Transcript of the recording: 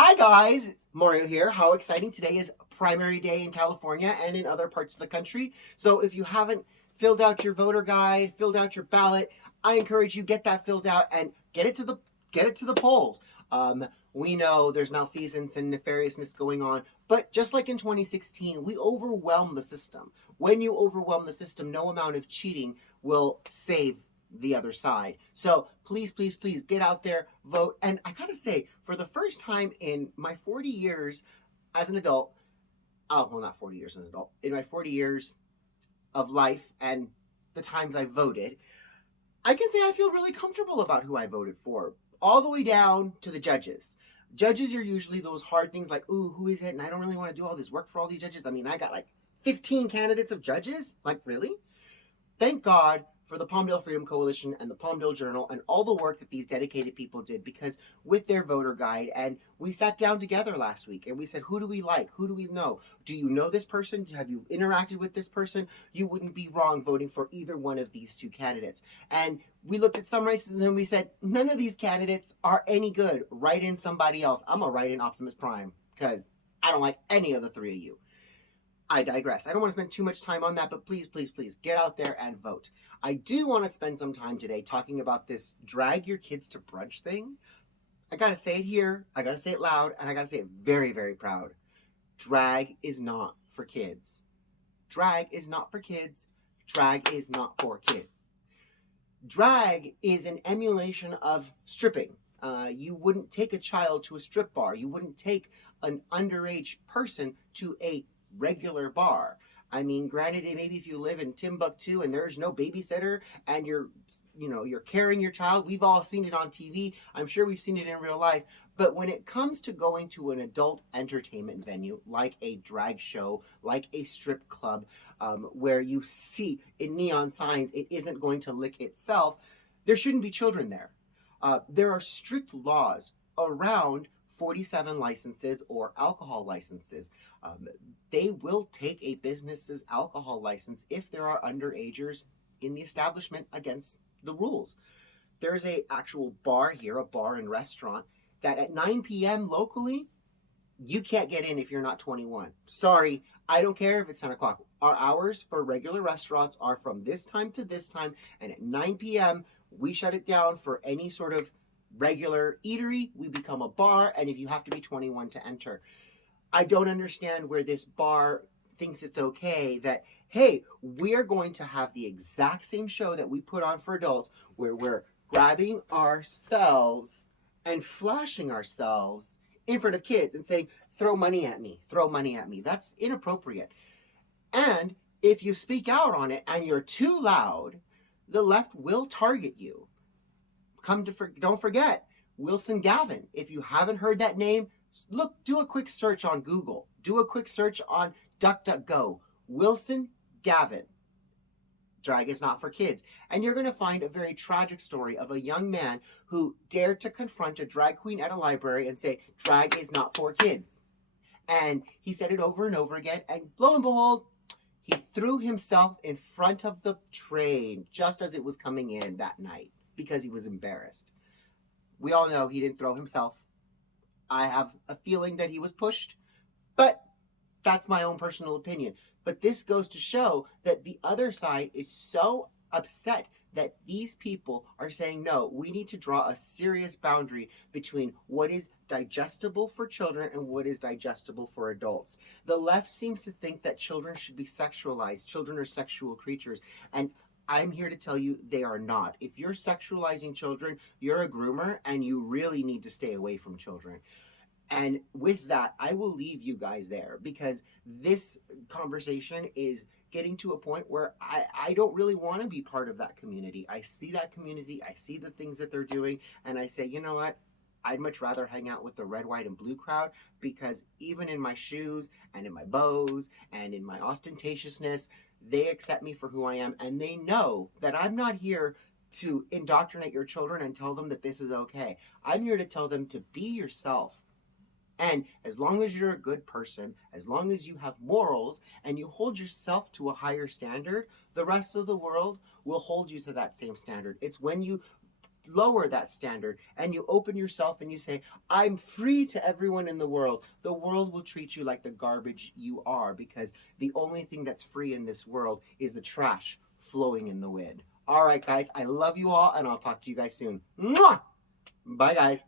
Hi guys, Mario here. How exciting. Today is primary day in California and in other parts of the country. So if you haven't filled out your voter guide, filled out your ballot, I encourage you get that filled out and get it to the polls. We know there's malfeasance and nefariousness going on, but just like in 2016, we overwhelm the system. When you overwhelm the system, no amount of cheating will save the other side. So please, please, please get out there, vote. And I gotta say, for the first time in my 40 years as an adult, oh, well, not 40 years as an adult, in my 40 years of life and the times I voted, I can say I feel really comfortable about who I voted for, all the way down to the judges. Judges are usually those hard things like, ooh, who is it? And I don't really want to do all this work for all these judges. I mean, I got like 15 candidates of judges. Like, really? Thank God for the Palmdale Freedom Coalition and the Palmdale Journal and all the work that these dedicated people did, because with their voter guide, and we sat down together last week and we said, who do we like? Who do we know? Do you know this person? Have you interacted with this person? You wouldn't be wrong voting for either one of these two candidates. And we looked at some races and we said, none of these candidates are any good. Write in somebody else. I'm going to write in Optimus Prime because I don't like any of the three of you. I digress. I don't want to spend too much time on that, but please, please, please get out there and vote. I do want to spend some time today talking about this drag your kids to brunch thing. I got to say it here, I got to say it loud, and I got to say it very, very proud. Drag is not for kids. Drag is not for kids. Drag is not for kids. Drag is an emulation of stripping. You wouldn't take a child to a strip bar. You wouldn't take an underage person to a regular bar. I mean, granted, maybe if you live in Timbuktu and there's no babysitter and you're carrying your child, we've all seen it on TV. I'm sure we've seen it in real life. But when it comes to going to an adult entertainment venue, like a drag show, like a strip club, where you see in neon signs it isn't going to lick itself, there shouldn't be children there. There are strict laws around 47 licenses or alcohol licenses. They will take a business's alcohol license if there are underagers in the establishment against the rules. There's a actual bar here, a bar and restaurant, that at 9 p.m. locally, you can't get in if you're not 21. Sorry, I don't care if it's 10 o'clock. Our hours for regular restaurants are from this time to this time, and at 9 p.m., we shut it down for any sort of regular eatery. We become a bar, and if you have to be 21 to enter. I don't understand where this bar thinks it's okay that, hey, we're going to have the exact same show that we put on for adults where we're grabbing ourselves and flashing ourselves in front of kids and saying, throw money at me, throw money at me. That's inappropriate. And if you speak out on it and you're too loud, the left will target you. Don't forget, Wilson Gavin. If you haven't heard that name, do a quick search on Google. Do a quick search on DuckDuckGo. Wilson Gavin. Drag is not for kids. And you're going to find a very tragic story of a young man who dared to confront a drag queen at a library and say, drag is not for kids. And he said it over and over again. And lo and behold, he threw himself in front of the train just as it was coming in that night because he was embarrassed. We all know he didn't throw himself. I have a feeling that he was pushed, but that's my own personal opinion. But this goes to show that the other side is so upset that these people are saying, no, we need to draw a serious boundary between what is digestible for children and what is digestible for adults. The left seems to think that children should be sexualized. Children are sexual creatures. And I'm here to tell you they are not. If you're sexualizing children, you're a groomer and you really need to stay away from children. And with that, I will leave you guys there because this conversation is getting to a point where I don't really want to be part of that community. I see that community, I see the things that they're doing, and I say, you know what? I'd much rather hang out with the red, white, and blue crowd because even in my shoes and in my bows and in my ostentatiousness, they accept me for who I am, and they know that I'm not here to indoctrinate your children and tell them that this is okay. I'm here to tell them to be yourself. And as long as you're a good person, as long as you have morals and you hold yourself to a higher standard, the rest of the world will hold you to that same standard. It's when you lower that standard and you open yourself and you say, I'm free to everyone in the world will treat you like the garbage you are, because the only thing that's free in this world is the trash flowing in the wind. All right, guys, I love you all, and I'll talk to you guys soon. Mwah! Bye, guys.